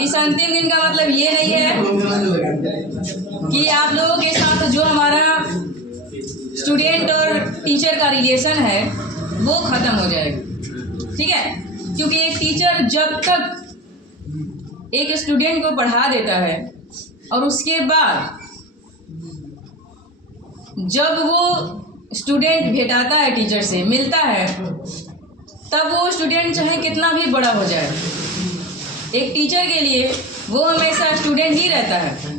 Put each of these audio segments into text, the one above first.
इस अंतिम दिन का मतलब ये नहीं है कि आप लोगों के साथ जो हमारा स्टूडेंट और टीचर का रिलेशन है वो ख़त्म हो जाएगा, ठीक है। क्योंकि एक टीचर जब तक एक स्टूडेंट को पढ़ा देता है और उसके बाद जब वो स्टूडेंट भेटाता है टीचर से, मिलता है, तब वो स्टूडेंट चाहे कितना भी बड़ा हो जाए, एक टीचर के लिए वो हमेशा स्टूडेंट ही रहता है।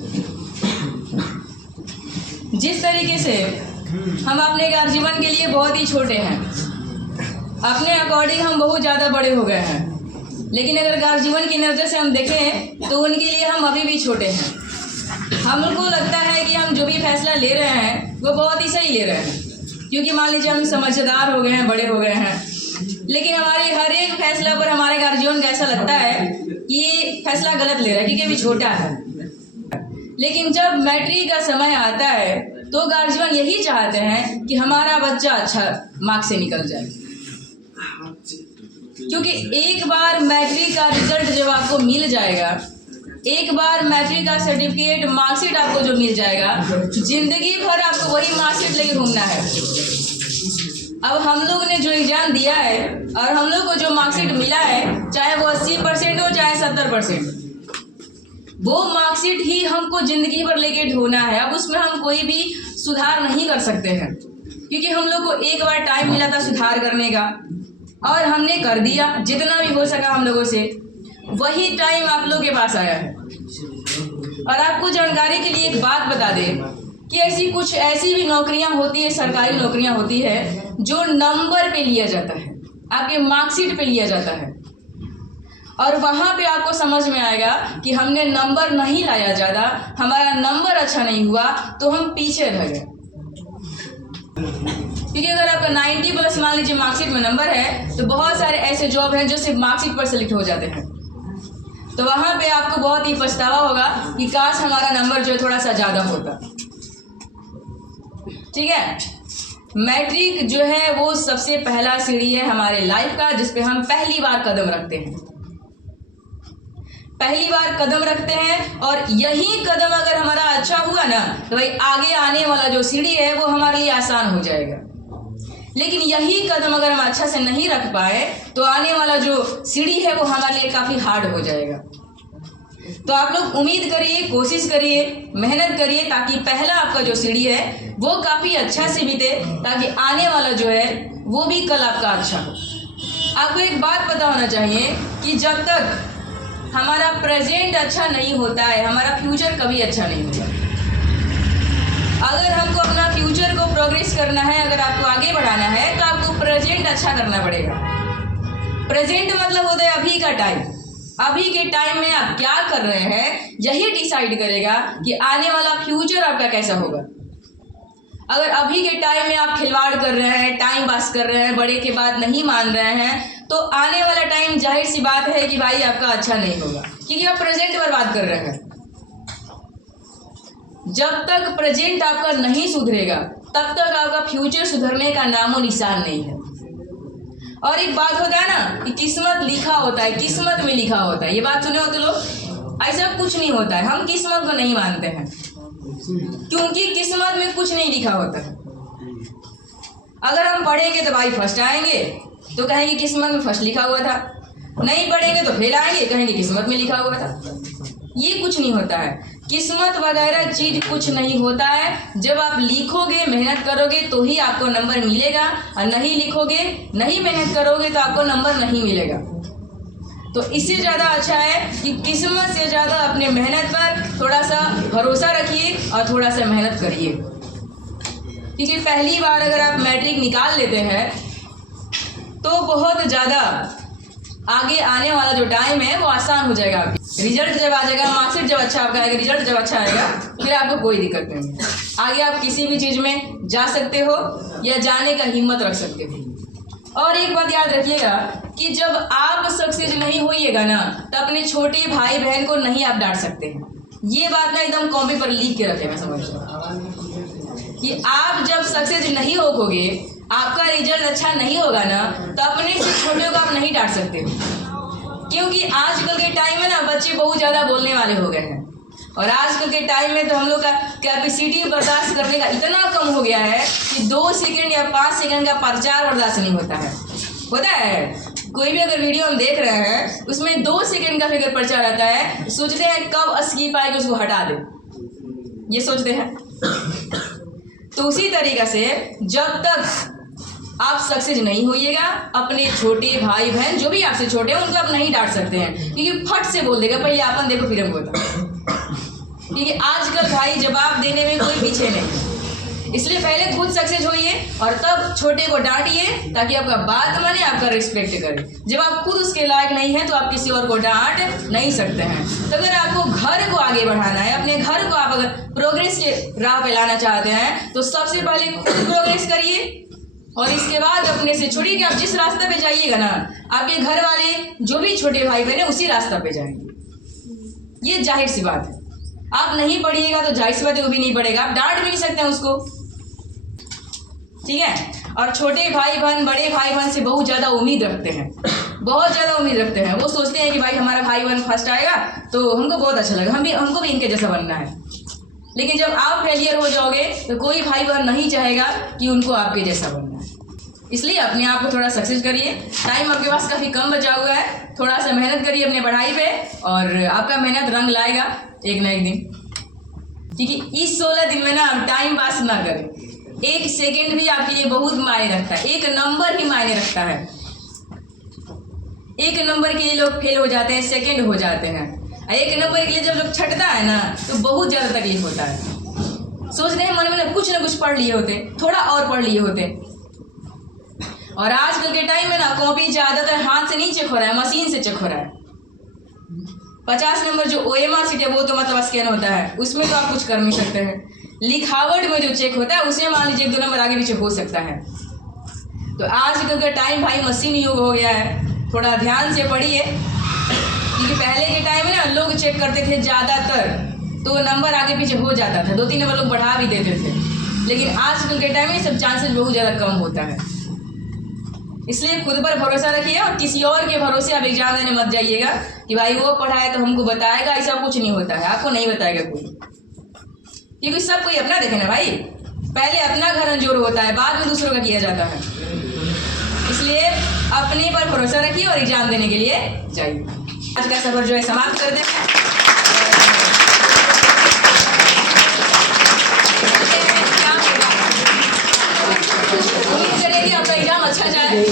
जिस तरीके से हम अपने जीवन के लिए बहुत ही छोटे हैं, अपने अकॉर्डिंग हम बहुत ज़्यादा बड़े हो गए हैं, लेकिन अगर जीवन की नज़र से हम देखें तो उनके लिए हम अभी भी छोटे हैं। हमको लगता है कि हम जो भी फैसला ले रहे हैं वो बहुत ही सही ले रहे हैं, क्योंकि मान लीजिए हम समझदार हो गए हैं, बड़े हो गए हैं, लेकिन हमारे हर एक फैसला पर हमारे गार्जियन को ऐसा लगता है कि ये फैसला गलत ले रहा है क्योंकि अभी छोटा है। लेकिन जब मैट्रिक का समय आता है तो गार्जियन यही चाहते हैं कि हमारा बच्चा अच्छा मार्क्स से निकल जाए, क्योंकि एक बार मैट्रिक का रिजल्ट जब आपको मिल जाएगा, एक बार मैट्रिक का सर्टिफिकेट मार्कशीट आपको जो मिल जाएगा, जिंदगी भर आपको वही मार्कशीट लेके घूमना है। अब हम लोग ने जो एग्जाम दिया है और हम लोग को जो मार्कशीट मिला है, चाहे वो 80% हो चाहे 70%, वो मार्कशीट ही हमको जिंदगी भर लेके ढोना है। अब उसमें हम कोई भी सुधार नहीं कर सकते हैं, क्योंकि हम लोग को एक बार टाइम मिला था सुधार करने का और हमने कर दिया जितना भी हो सका हम लोगों से। वही टाइम आप लोग के पास आया है। और आपको जानकारी के लिए एक बात बता दें कि ऐसी भी नौकरियां होती है, सरकारी नौकरियां होती है जो नंबर पे लिया जाता है, आपके मार्कशीट पे लिया जाता है, और वहाँ पे आपको समझ में आएगा कि हमने नंबर नहीं लाया ज़्यादा, हमारा नंबर अच्छा नहीं हुआ तो हम पीछे रह गए। क्योंकि अगर आपका 90+ मान लीजिए मार्कशीट में नंबर है तो बहुत सारे ऐसे जॉब हैं जो सिर्फ मार्कशीट पर सेलेक्ट हो जाते हैं, तो वहाँ पे आपको बहुत ही पछतावा होगा कि काश हमारा नंबर जो है थोड़ा सा ज़्यादा होता, ठीक है। मैट्रिक जो है वो सबसे पहला सीढ़ी है हमारे लाइफ का, जिस पे हम पहली बार कदम रखते हैं, और यही कदम अगर हमारा अच्छा हुआ ना तो भाई आगे आने वाला जो सीढ़ी है वो हमारे लिए आसान हो जाएगा। लेकिन यही कदम अगर हम अच्छा से नहीं रख पाए तो आने वाला जो सीढ़ी है वो हमारे लिए काफ़ी हार्ड हो जाएगा। तो आप लोग उम्मीद करिए, कोशिश करिए, मेहनत करिए, ताकि पहला आपका जो सीढ़ी है वो काफ़ी अच्छा से बीते, ताकि आने वाला जो है वो भी कल आपका अच्छा हो। आपको एक बात पता होना चाहिए कि जब तक हमारा प्रेजेंट अच्छा नहीं होता है, हमारा फ्यूचर कभी अच्छा नहीं होगा। अगर हमको अपना फ्यूचर को प्रोग्रेस करना है, अगर आपको आगे बढ़ाना है तो आपको प्रेजेंट अच्छा करना पड़ेगा। प्रेजेंट मतलब होता है अभी का टाइम। अभी के टाइम में आप क्या कर रहे हैं यही डिसाइड करेगा कि आने वाला फ्यूचर आपका कैसा होगा। अगर अभी के टाइम में आप खिलवाड़ कर रहे हैं, टाइम पास कर रहे हैं, बड़े के बात नहीं मान रहे हैं, तो आने वाला टाइम जाहिर सी बात है कि भाई आपका अच्छा नहीं होगा, क्योंकि आप प्रेजेंट बर्बाद कर रहे हैं। जब तक प्रेजेंट आपका नहीं सुधरेगा तब तक आपका फ्यूचर सुधरने का नामो निशान नहीं है। और एक बात होता है ना कि किस्मत लिखा होता है, किस्मत में लिखा होता है, ये बात सुने होते लोग? ऐसा कुछ नहीं होता है। हम किस्मत को नहीं मानते हैं, क्योंकि किस्मत में कुछ नहीं लिखा होता है। अगर हम पढ़ेंगे तो भाई फर्स्ट आएंगे तो कहेंगे किस्मत में फर्स्ट लिखा हुआ था, नहीं पढ़ेंगे तो फेल आएंगे, कहेंगे किस्मत में लिखा हुआ था। ये कुछ नहीं होता है, किस्मत वगैरह चीज कुछ नहीं होता है। जब आप लिखोगे, मेहनत करोगे तो ही आपको नंबर मिलेगा, और नहीं लिखोगे, नहीं मेहनत करोगे तो आपको नंबर नहीं मिलेगा। तो इससे ज़्यादा अच्छा है कि किस्मत से ज़्यादा अपने मेहनत पर थोड़ा सा भरोसा रखिए और थोड़ा सा मेहनत करिए, क्योंकि पहली बार अगर आप मैट्रिक निकाल लेते हैं तो बहुत ज़्यादा आगे आने वाला जो टाइम है वो आसान हो जाएगा। आपकी रिजल्ट जब आ जाएगा, मार्कशीट जब अच्छा आपका आएगा, रिजल्ट जब अच्छा आएगा, फिर आपको कोई दिक्कत नहीं है। आगे आप किसी भी चीज़ में जा सकते हो या जाने का हिम्मत रख सकते हो। और एक बात याद रखिएगा कि जब आप सक्सेस नहीं होइएगा ना तो अपने छोटे भाई बहन को नहीं आप डांट सकते हैं। ये बात ना एकदम कॉपी पर लिख के रखें, मैं समझ कि आप जब सक्सेस नहीं होगे, आपका रिजल्ट अच्छा नहीं होगा ना, तो अपने से छोटे को आप नहीं डांट सकते, क्योंकि आजकल के टाइम में ना बच्चे बच्चे बहुत ज़्यादा बोलने वाले हो गए हैं, और आजकल के टाइम में तो हम लोग का कैपेसिटी बर्दाश्त करने का इतना कम हो गया है कि 2 सेकंड या 5 सेकंड का प्रचार बर्दाश्त नहीं होता है। कोई भी अगर वीडियो हम देख रहे हैं उसमें 2 सेकंड का फिगर प्रचार आता है, सोचते हैं कब स्किप आएगा उसको हटा दे, ये सोचते हैं। तो उसी तरीक़ा से जब तक आप सक्सेस नहीं होइएगा, अपने छोटे भाई बहन जो भी आपसे छोटे हैं उनको आप नहीं डांट सकते हैं, क्योंकि फट से बोल देगा पहले आपन देखो फिर हमको बताओ। क्योंकि आजकल भाई जवाब देने में कोई पीछे नहीं, इसलिए पहले खुद सक्सेस होइए और तब छोटे को डांटिए, ताकि आपका बात माने, आपका रिस्पेक्ट करे। जब आप खुद उसके लायक नहीं हैं तो आप किसी और को डांट नहीं सकते हैं। तो अगर आपको घर को आगे बढ़ाना है, अपने घर को आप अगर प्रोग्रेस के राह पे लाना चाहते हैं तो सबसे पहले खुद प्रोग्रेस करिए, और इसके बाद अपने से छोड़िए कि आप जिस रास्ते पे जाइएगा ना, आपके घर वाले जो भी छोटे भाई बहन हैं उसी रास्ता पे जाएंगे। ये जाहिर सी बात है। आप नहीं पढ़िएगा तो जाहिर सी बात है वो भी नहीं पढ़ेगा, आप डांट भी नहीं सकते हैं उसको, ठीक है। और छोटे भाई बहन बड़े भाई बहन से बहुत ज़्यादा उम्मीद रखते हैं, बहुत ज़्यादा उम्मीद रखते हैं। वो सोचते हैं कि भाई हमारा भाई बहन फर्स्ट आएगा तो हमको बहुत अच्छा लगेगा, हमको भी इनके जैसा बनना है। लेकिन जब आप फेलियर हो जाओगे तो कोई भाई बहन नहीं चाहेगा कि उनको आपके जैसा बनना है। इसलिए अपने आप को थोड़ा सक्सेस करिए। टाइम आपके पास काफ़ी कम बचा हुआ है, थोड़ा सा मेहनत करिए अपने पढ़ाई पे, और आपका मेहनत रंग लाएगा एक ना एक दिन। क्योंकि इस 16 दिन में ना आप टाइम पास ना करें, 1 सेकेंड भी आपके लिए बहुत मायने रखता है, 1 नंबर ही मायने रखता है। 1 नंबर के लिए लोग फेल हो जाते हैं, सेकेंड हो जाते हैं। 1 नंबर के लिए जब लोग छटता है ना तो बहुत ज़्यादा तकलीफ होता है। सोच रहे हैं मन में ना कुछ पढ़ लिए होते, थोड़ा और पढ़ लिए होते। और आजकल के टाइम में ना कॉपी ज़्यादातर हाथ से नहीं चेक हो रहा है, मशीन से चेक हो रहा है। 50 नंबर जो OMR शीट है वो तो मतलब स्कैन होता है, उसमें तो आप कुछ कर नहीं सकते हैं। लिखावट में जो चेक होता है उसमें मान लीजिए 1-2 नंबर आगे पीछे हो सकता है। तो आजकल का टाइम भाई मशीन युग हो गया है, थोड़ा ध्यान से पढ़िए। क्योंकि पहले के टाइम में ना लोग चेक करते थे ज़्यादातर, तो नंबर आगे पीछे हो जाता था, 2-3 नंबर लोग बढ़ा भी देते थे। लेकिन आजकल के टाइम में सब चांसेस बहुत ज़्यादा कम होता है। इसलिए खुद पर भरोसा रखिए, और किसी और के भरोसे आप एग्जाम देने मत जाइएगा कि भाई वो पढ़ा है तो हमको बताएगा, ऐसा कुछ नहीं होता है, आपको नहीं बताएगा कोई। क्योंकि सब कोई अपना देखे ना भाई, पहले अपना घर अंजोर होता है, बाद में दूसरों का किया जाता है। इसलिए अपने पर भरोसा रखिए और एग्जाम देने के लिए जाइए। आज का सफर जो है समाप्त कर दें। उम्मीद करें कि आपका एग्जाम अच्छा जाए।